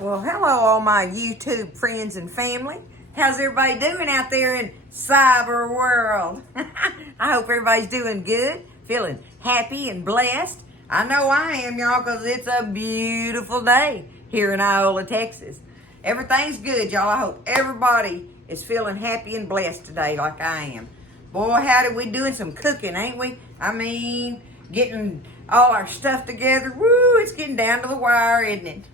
Well, hello, all my YouTube friends and family. How's everybody doing out there in cyber world? I hope everybody's doing good, feeling happy and blessed. I know I am, y'all, because it's a beautiful day here in Iola, Texas. Everything's good, y'all. I hope everybody is feeling happy and blessed today like I am. Boy, howdy, we doing some cooking, ain't we? I mean, getting all our stuff together. Woo, it's getting down to the wire, isn't it?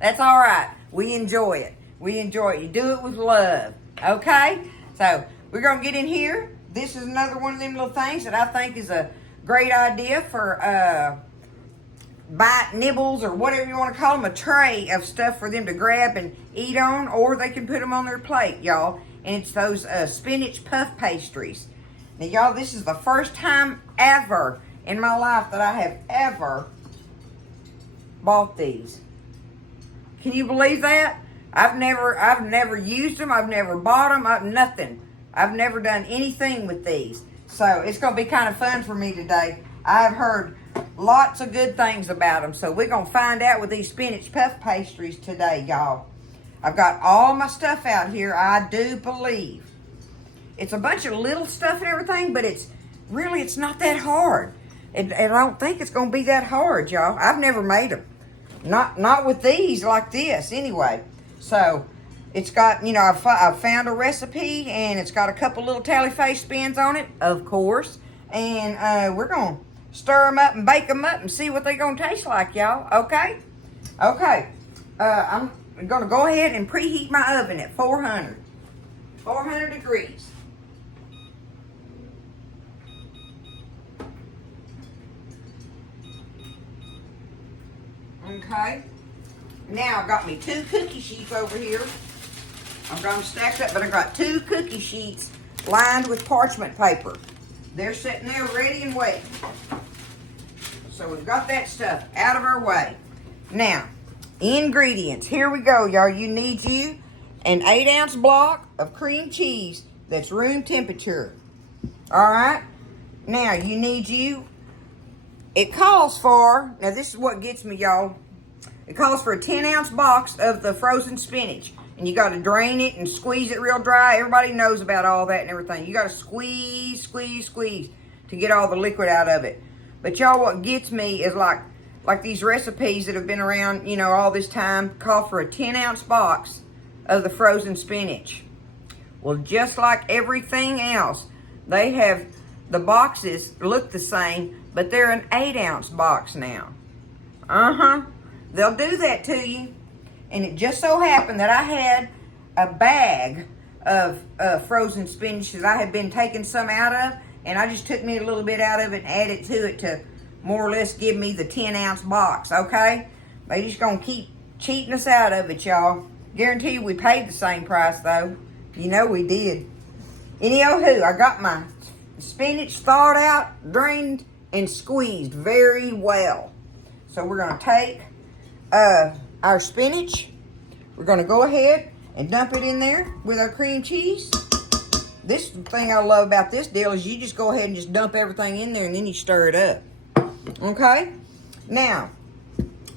That's all right. We enjoy it. We enjoy it. You do it with love. Okay? So, we're going to get in here. This is another one of them little things that I think is a great idea for bite nibbles or whatever you want to call them. A tray of stuff for them to grab and eat on, or they can put them on their plate, y'all. And it's those spinach puff pastries. Now, y'all, this is the first time ever in my life that I have ever bought these. Can you believe that? I've never used them. I've never bought them. Nothing. I've never done anything with these. So it's going to be kind of fun for me today. I've heard lots of good things about them. So we're going to find out with these spinach puff pastries today, y'all. I've got all my stuff out here, I do believe. It's a bunch of little stuff and everything, but it's not that hard. And I don't think it's going to be that hard, y'all. I've never made them. Not with these like this, anyway. So, it's got, I've found a recipe, and it's got a couple little tally face spins on it, of course. And we're going to stir them up and bake them up and see what they're going to taste like, y'all. Okay? Okay. I'm going to go ahead and preheat my oven at 400 degrees. Okay. Now I've got me 2 cookie sheets over here. I've got them stacked up, but I got 2 cookie sheets lined with parchment paper. They're sitting there ready and waiting. So we've got that stuff out of our way. Now, ingredients. Here we go, y'all. You need an 8-ounce block of cream cheese that's room temperature. All right. Now you need it calls for, now this is what gets me, y'all. It calls for a 10-ounce box of the frozen spinach. And you got to drain it and squeeze it real dry. Everybody knows about all that and everything. You got to squeeze to get all the liquid out of it. But y'all, what gets me is like these recipes that have been around, all this time, call for a 10-ounce box of the frozen spinach. Well, just like everything else, they have, the boxes look the same, but they're an 8-ounce box now. They'll do that to you. And it just so happened that I had a bag of frozen spinach that I had been taking some out of, and I just took me a little bit out of it and added to it to more or less give me the 10-ounce box, okay? They just gonna keep cheating us out of it, y'all. Guarantee you we paid the same price, though. You know we did. Any-oh-hoo, I got my spinach thawed out, drained, and squeezed very well. So we're gonna take our spinach. We're gonna go ahead and dump it in there with our cream cheese. This thing I love about this deal is you just go ahead and just dump everything in there and then you stir it up. Okay? Now,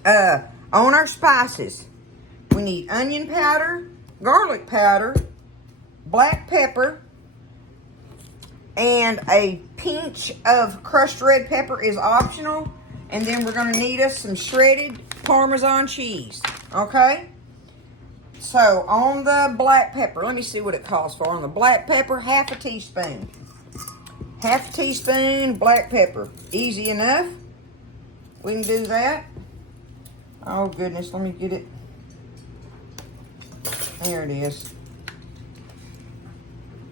on our spices, we need onion powder, garlic powder, black pepper, and a pinch of crushed red pepper is optional. And then we're going to need us some shredded Parmesan cheese. Okay? So, on the black pepper, let me see what it calls for. On the black pepper, half a teaspoon. Half a teaspoon black pepper. Easy enough. We can do that. Oh, goodness. Let me get it. There it is.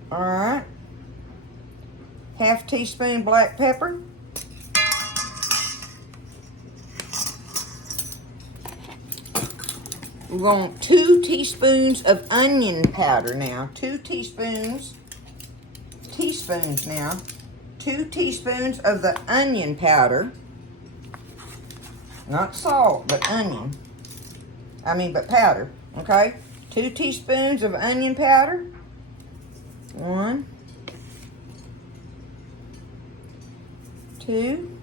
Alright. Half teaspoon black pepper. We want 2 teaspoons of onion powder now. 2 teaspoons now. 2 teaspoons of the onion powder. Not salt, but onion. But powder, okay? 2 teaspoons of onion powder. 1, 2,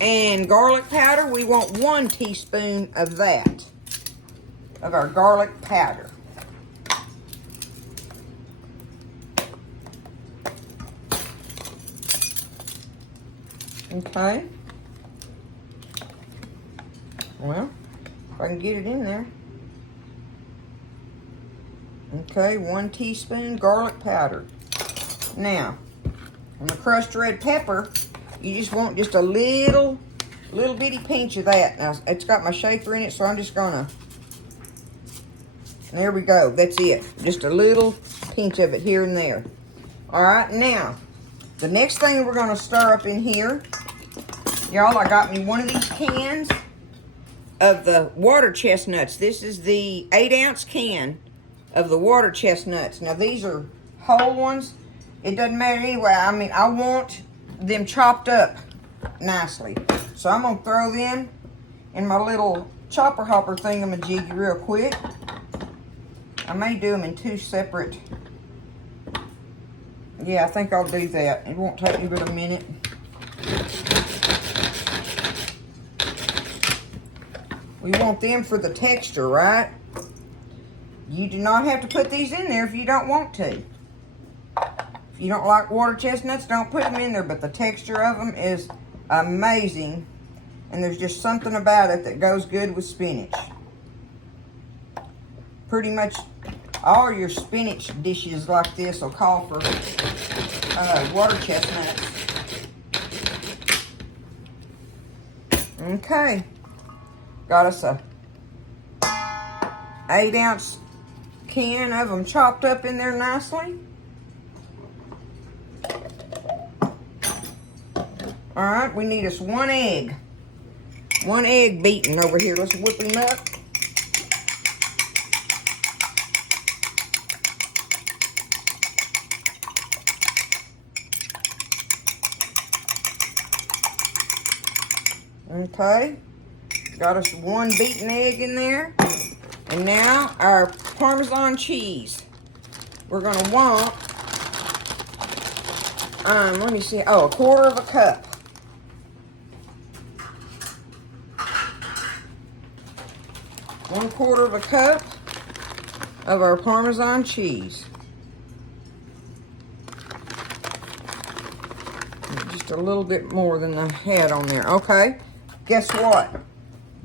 And garlic powder, we want 1 teaspoon of that, of our garlic powder. Okay. Well, if I can get it in there. Okay, 1 teaspoon garlic powder. Now, on the crushed red pepper, you just want just a little bitty pinch of that. Now, it's got my shaker in it, so I'm just gonna, there we go, that's it. Just a little pinch of it here and there. All right, now, the next thing we're gonna stir up in here, y'all, I got me one of these cans of the water chestnuts. This is the 8-ounce can of the water chestnuts. Now, these are whole ones. It doesn't matter anyway. I mean, I want them chopped up nicely. So I'm gonna throw them in my little chopper hopper thingamajiggy real quick. I may do them in 2 separate. Yeah, I think I'll do that. It won't take me but a minute. We want them for the texture, right? You do not have to put these in there if you don't want to. If you don't like water chestnuts, don't put them in there, but the texture of them is amazing. And there's just something about it that goes good with spinach. Pretty much all your spinach dishes like this will call for water chestnuts. Okay. Got us a 8-ounce can of them chopped up in there nicely. All right, we need us 1 egg. 1 egg beaten over here. Let's whip him up. Okay, got us 1 beaten egg in there. And now our Parmesan cheese. We're gonna want, let me see, oh, 1/4 cup. One 1/4 cup of our Parmesan cheese. Just a little bit more than I had on there. Okay, guess what?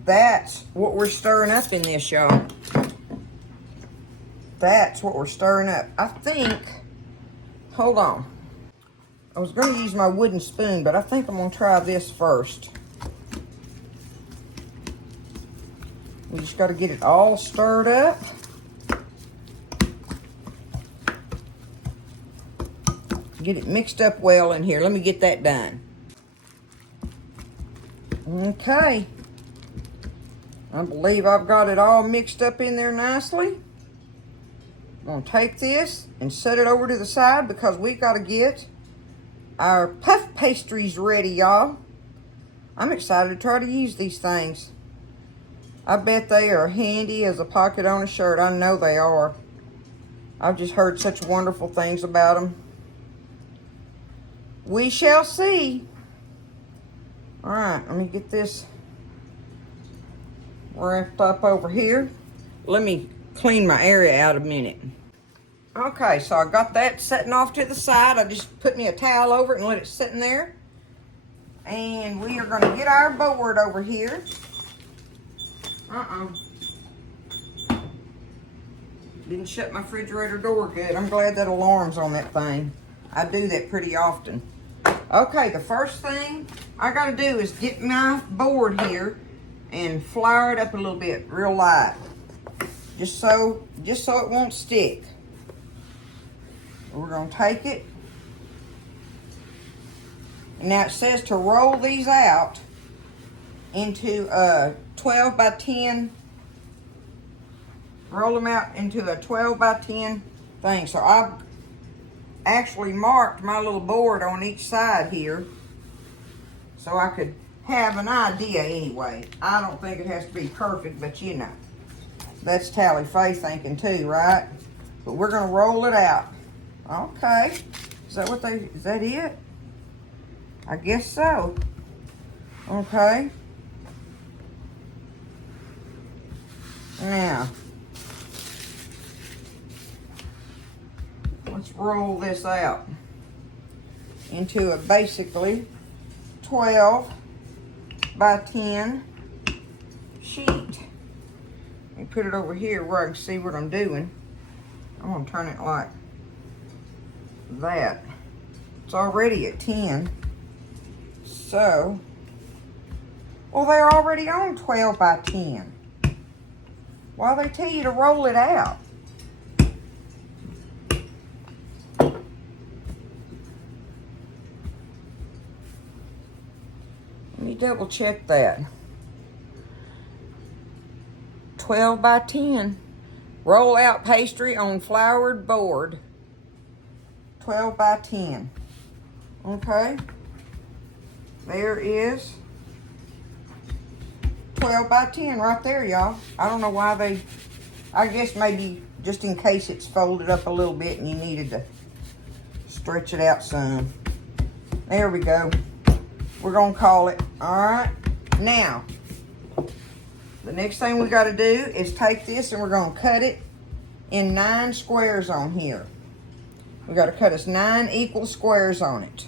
That's what we're stirring up in this, y'all. That's what we're stirring up. I think, hold on. I was going to use my wooden spoon, but I think I'm going to try this first. We just got to get it all stirred up. Get it mixed up well in here. Let me get that done. Okay. I believe I've got it all mixed up in there nicely. I'm going to take this and set it over to the side because we've got to get our puff pastries ready, y'all. I'm excited to try to use these things. I bet they are handy as a pocket on a shirt. I know they are. I've just heard such wonderful things about them. We shall see. All right, let me get this wrapped up over here. Let me clean my area out a minute. Okay, so I got that setting off to the side. I just put me a towel over it and let it sit in there. And we are going to get our board over here. Didn't shut my refrigerator door good. I'm glad that alarm's on that thing. I do that pretty often. Okay, the first thing I got to do is get my board here and flour it up a little bit, real light. Just so it won't stick. We're going to take it. And now it says to roll these out into a 12 by 10. Roll them out into a 12 by 10 thing. So I've actually marked my little board on each side here so I could have an idea anyway. I don't think it has to be perfect, but you know. That's Tally Faye thinking too, right? But we're going to roll it out. Okay. Is that it? I guess so. Okay. Now, let's roll this out into a basically 12 by 10 sheet. Let me put it over here where I can see what I'm doing. I'm gonna turn it like that. It's already at 10. So, well, they're already on 12 by 10. Why they tell you to roll it out? Let me double check that. 12 by 10. Roll out pastry on floured board. 12 by 10. Okay. There is 12 by 10 right there, y'all. I don't know why they, I guess maybe just in case it's folded up a little bit and you needed to stretch it out some. There we go. We're gonna call it. All right. Now, the next thing we gotta do is take this and we're gonna cut it in 9 squares on here. We gotta cut us 9 equal squares on it.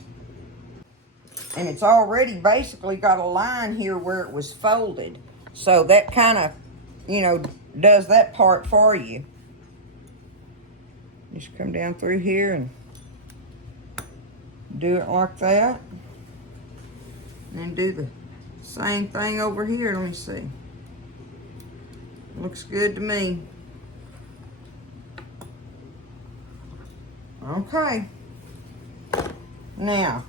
And it's already basically got a line here where it was folded. So that kind of, you know, does that part for you. Just come down through here and do it like that. And then do the same thing over here. Let me see. Looks good to me. Okay. Now,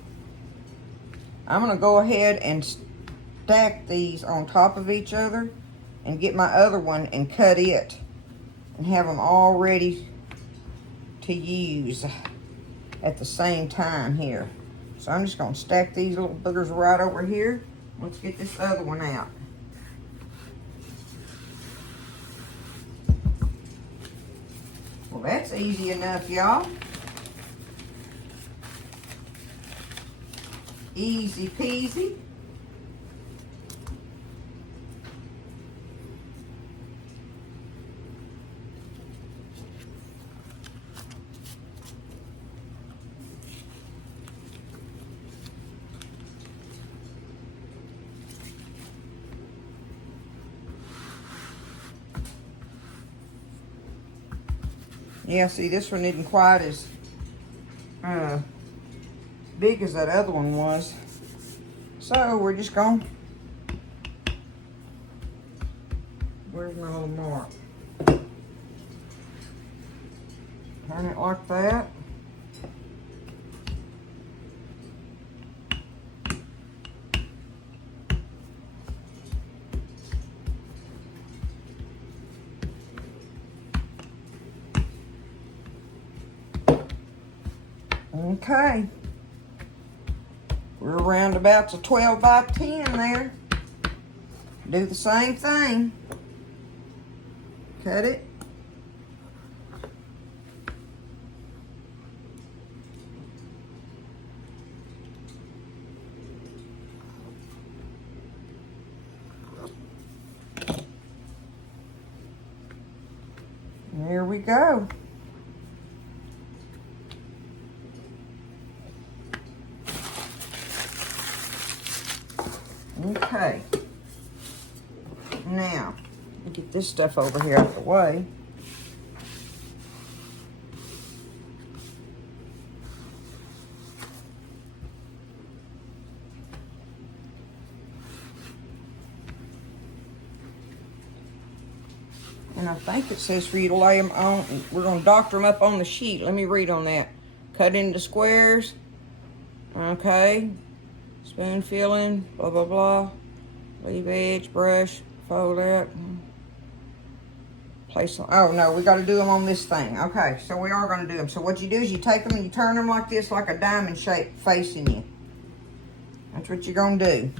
I'm going to go ahead and stack these on top of each other and get my other one and cut it and have them all ready to use at the same time here. So I'm just going to stack these little boogers right over here. Let's get this other one out. Well, that's easy enough, y'all. Easy peasy. Yeah, see, this one isn't quite as big as that other one was. So we're just going, where's my little mark? Turn it like that. Okay. We're around about to 12 by 10 there. Do the same thing. Cut it. There we go. Okay. Now, get this stuff over here out of the way. And I think it says for you to lay them on, we're going to doctor them up on the sheet. Let me read on that. Cut into squares. Okay. Spoon filling, blah, blah, blah. Leave edge, brush, fold out. Place them. Oh, no, we got to do them on this thing. Okay, so we are going to do them. So what you do is you take them and you turn them like this, like a diamond shape facing you. That's what you're going to do.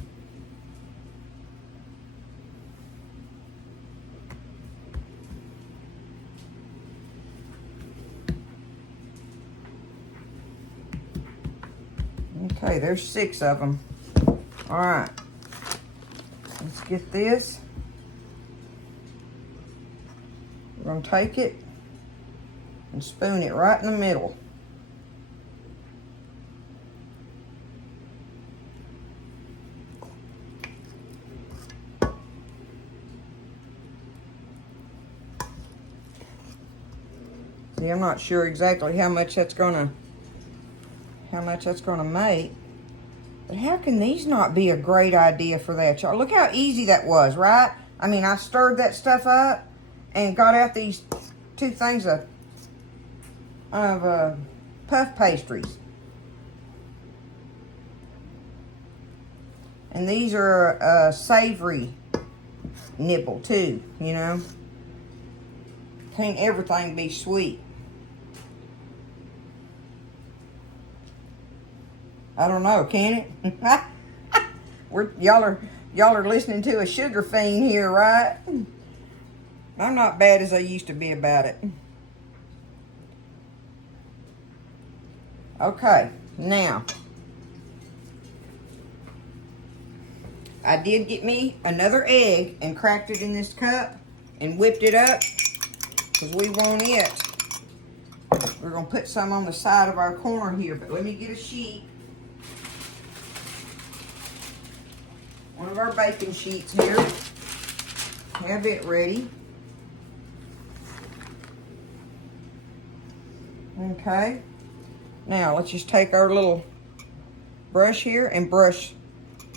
Okay, there's 6 of them. All right. get this. We're going to take it and spoon it right in the middle. See, I'm not sure exactly how much that's gonna make. But how can these not be a great idea for that, y'all? Look how easy that was, right? I mean, I stirred that stuff up and got out these 2 things of puff pastries. And these are a savory nibble too, you know. Can't everything be sweet. I don't know, can it? Y'all are listening to a sugar fiend here, right? I'm not bad as I used to be about it. Okay, now I did get me another egg and cracked it in this cup and whipped it up because we want it. We're gonna put some on the side of our corner here, but let me get a sheet. One of our baking sheets here. Have it ready. Okay. Now let's just take our little brush here and brush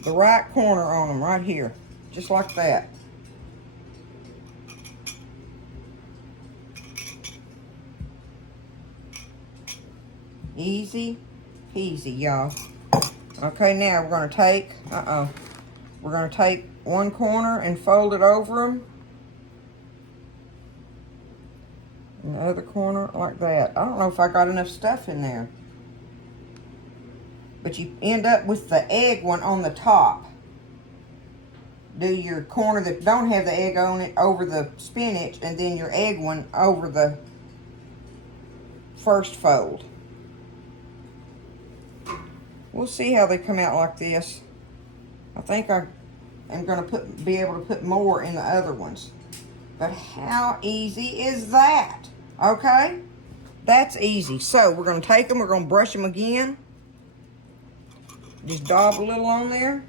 the right corner on them right here. Just like that. Easy peasy, y'all. Okay, now we're gonna take, we're gonna take one corner and fold it over them. And the other corner like that. I don't know if I got enough stuff in there. But you end up with the egg one on the top. Do your corner that don't have the egg on it over the spinach, and then your egg one over the first fold. We'll see how they come out like this. I think I am going to be able to put more in the other ones. But how easy is that? Okay? That's easy. So we're going to take them, we're going to brush them again. Just daub a little on there.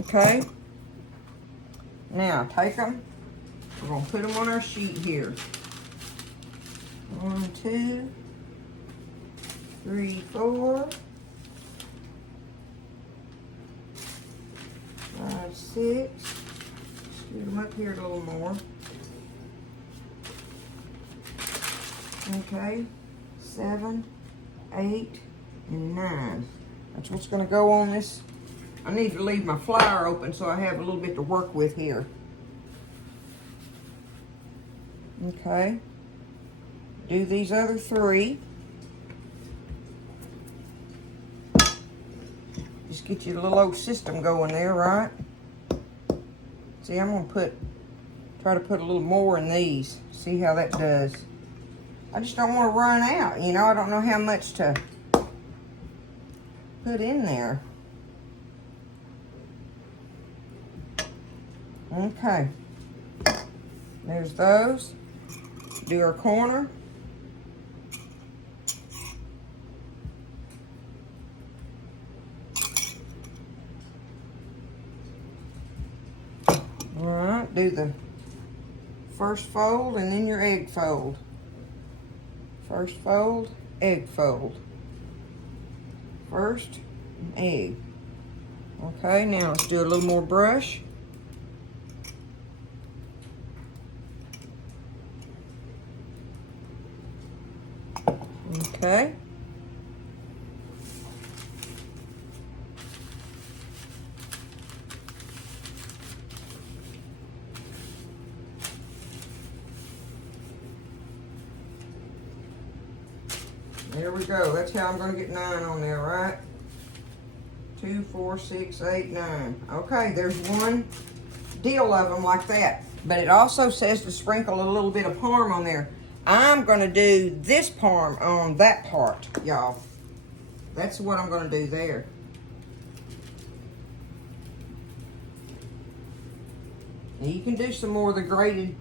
Okay. Now take them. We're going to put them on our sheet here. 1, 2, 3, 4, 5, 6. Scoot them up here a little more. Okay. 7, 8, and 9. That's what's going to go on this. I need to leave my flour open so I have a little bit to work with here. Okay. Do these other 3. Just get your little old system going there, right? See, I'm gonna try to put a little more in these. See how that does. I just don't want to run out, you know. I don't know how much to put in there. Okay. There's those. Do our corner. Alright, do the first fold and then your egg fold. First fold, egg fold. First, egg. Okay, now let's do a little more brush. Okay. There we go. That's how I'm going to get 9 on there, right? 2, 4, 6, 8, 9. Okay, there's one deal of them like that. But it also says to sprinkle a little bit of parm on there. I'm going to do this parm on that part, y'all. That's what I'm going to do there. Now you can do some more of the grated,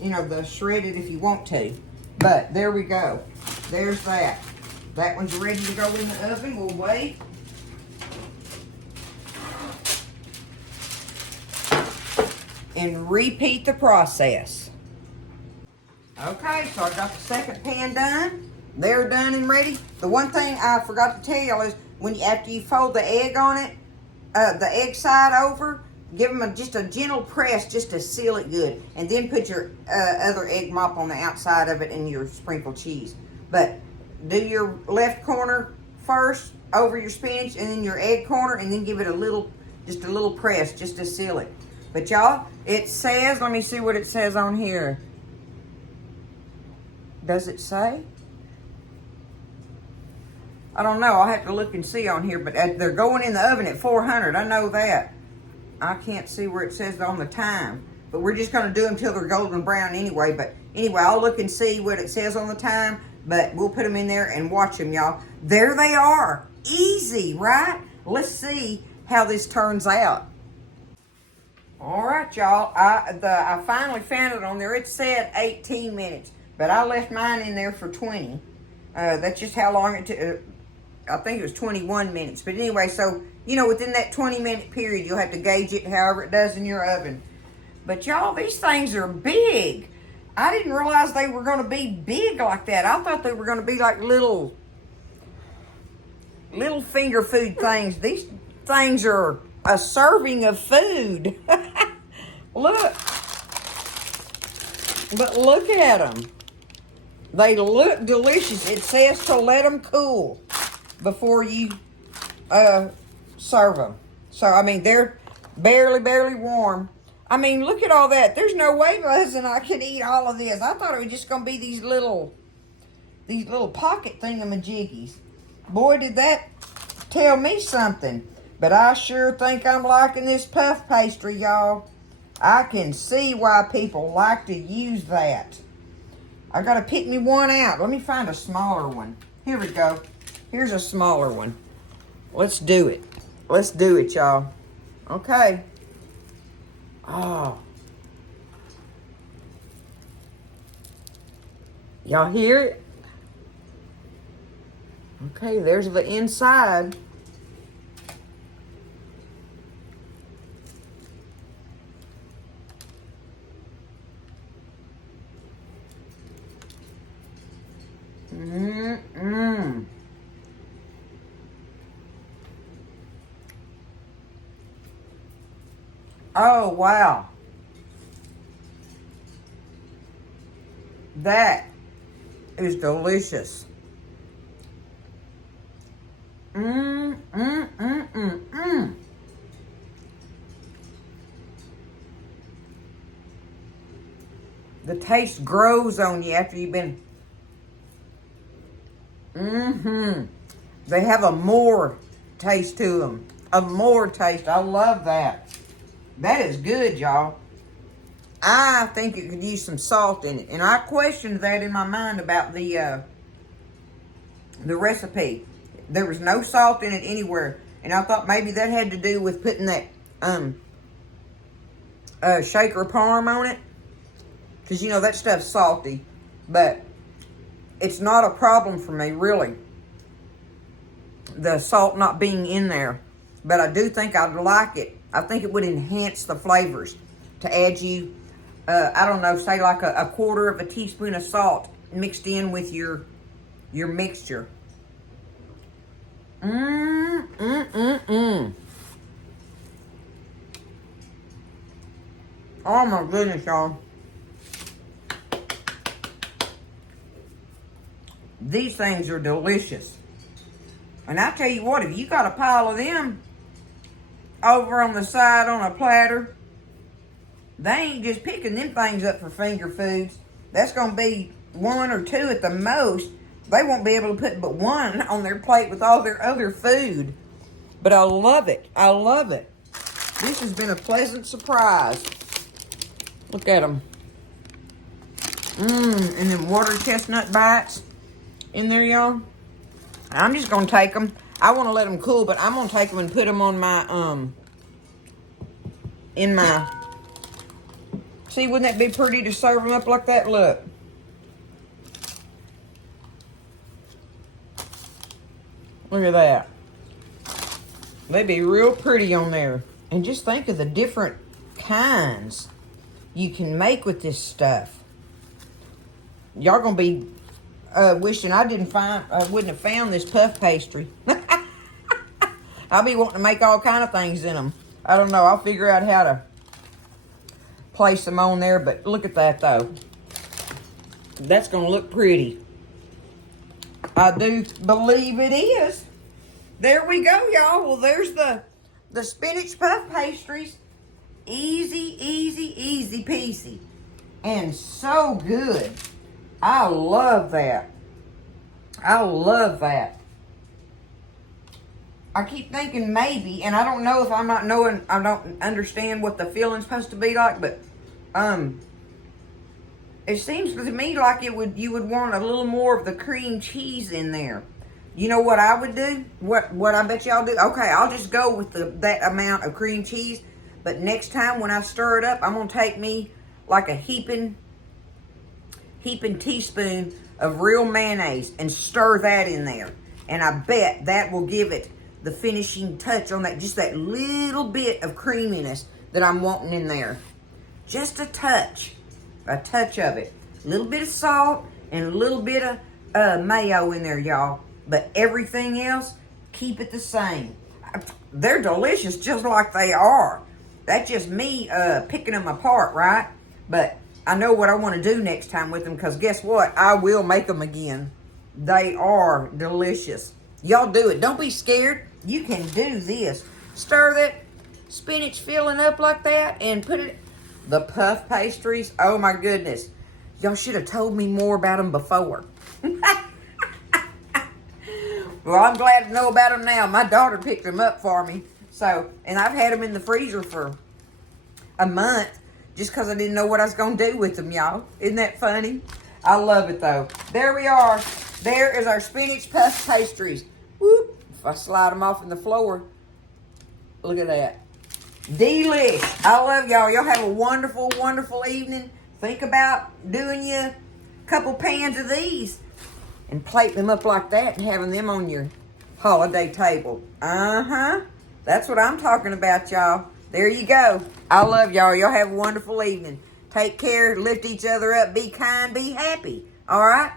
you know, the shredded if you want to. But there we go. There's that. That one's ready to go in the oven. We'll wait. And repeat the process. Okay, so I got the second pan done. They're done and ready. The one thing I forgot to tell y'all is after you fold the egg on it, the egg side over, give them just a gentle press just to seal it good. And then put your other egg mop on the outside of it and your sprinkled cheese. But do your left corner first over your spinach and then your egg corner and then give it just a little press just to seal it. But y'all, it says, let me see what it says on here. Does it say? I don't know. I'll have to look and see on here. But they're going in the oven at 400. I know that. I can't see where it says on the time. But we're just going to do them till they're golden brown anyway. But anyway, I'll look and see what it says on the time. But we'll put them in there and watch them, y'all. There they are. Easy, right? Let's see how this turns out. All right, y'all. I finally found it on there. It said 18 minutes, but I left mine in there for 20. That's just how long it took. I think it was 21 minutes. But anyway, so, you know, within that 20-minute period, you'll have to gauge it however it does in your oven. But, y'all, these things are big. I didn't realize they were going to be big like that. I thought they were going to be like little finger food things. These things are a serving of food. Look. But look at them. They look delicious. It says to let them cool before you serve them. So, I mean, they're barely warm. I mean, look at all that. There's no way, Buzz, and I could eat all of this. I thought it was just going to be these little pocket thingamajiggies. Boy, did that tell me something. But I sure think I'm liking this puff pastry, y'all. I can see why people like to use that. I got to pick me one out. Let me find a smaller one. Here we go. Here's a smaller one. Let's do it. Let's do it, y'all. Okay. Oh. Y'all hear it? Okay, there's the inside. Oh, wow. That is delicious. The taste grows on you after you've been... They have a more taste to them. A more taste. I love that. That is good, y'all. I think it could use some salt in it. And I questioned that in my mind about the recipe. There was no salt in it anywhere. And I thought maybe that had to do with putting that shaker parm on it. Because, you know, that stuff's salty. But it's not a problem for me, really. The salt not being in there. But I do think I'd like it. I think it would enhance the flavors to add you, I don't know, say like a quarter of a teaspoon of salt mixed in with your mixture. Oh my goodness, y'all. These things are delicious. And I tell you what, if you got a pile of them over on the side on a platter, they ain't just picking them things up for finger foods. That's going to be one or two at the most. They won't be able to put but one on their plate with all their other food. But I love it. I love it. This has been a pleasant surprise. Look at them. And then water chestnut bites in there, y'all. I'm just going to take them. I want to let them cool, but I'm going to take them and put them on my, in my... See, wouldn't that be pretty to serve them up like that? Look. Look at that. They'd be real pretty on there. And just think of the different kinds you can make with this stuff. Y'all gonna be wishing I wouldn't have found this puff pastry. I'll be wanting to make all kind of things in them. I don't know. I'll figure out how to place them on there. But look at that, though. That's gonna look pretty. I do believe it is. There we go, y'all. Well, there's the spinach puff pastries. Easy, easy, easy peasy. And so good. I love that. I love that. I keep thinking maybe, and I don't know if I'm not knowing, I don't understand what the filling's supposed to be like, but it seems to me like you would want a little more of the cream cheese in there. You know what I would do? What I bet y'all do? Okay, I'll just go with that amount of cream cheese. But next time when I stir it up, I'm going to take me like a heaping teaspoon of real mayonnaise and stir that in there. And I bet that will give it the finishing touch on that, just that little bit of creaminess that I'm wanting in there. Just a touch of it. A little bit of salt and a little bit of mayo in there, y'all. But everything else, keep it the same. They're delicious just like they are. That's just me picking them apart, right? But I know what I want to do next time with them, because guess what? I will make them again. They are delicious. Y'all do it. Don't be scared. You can do this. Stir that spinach filling up like that and put it... The puff pastries, oh my goodness. Y'all should have told me more about them before. Well, I'm glad to know about them now. My daughter picked them up for me. So, and I've had them in the freezer for a month just because I didn't know what I was going to do with them, y'all. Isn't that funny? I love it, though. There we are. There is our spinach puff pastries. Whoop. If I slide them off in the floor, look at that. Delish. I love y'all. Y'all have a wonderful, wonderful evening. Think about doing you a couple pans of these and plate them up like that and having them on your holiday table. That's what I'm talking about, y'all. There you go. I love y'all. Y'all have a wonderful evening. Take care. Lift each other up. Be kind. Be happy. All right?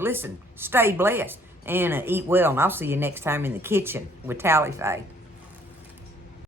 Listen, stay blessed and eat well. And I'll see you next time in the kitchen with Tally Faye.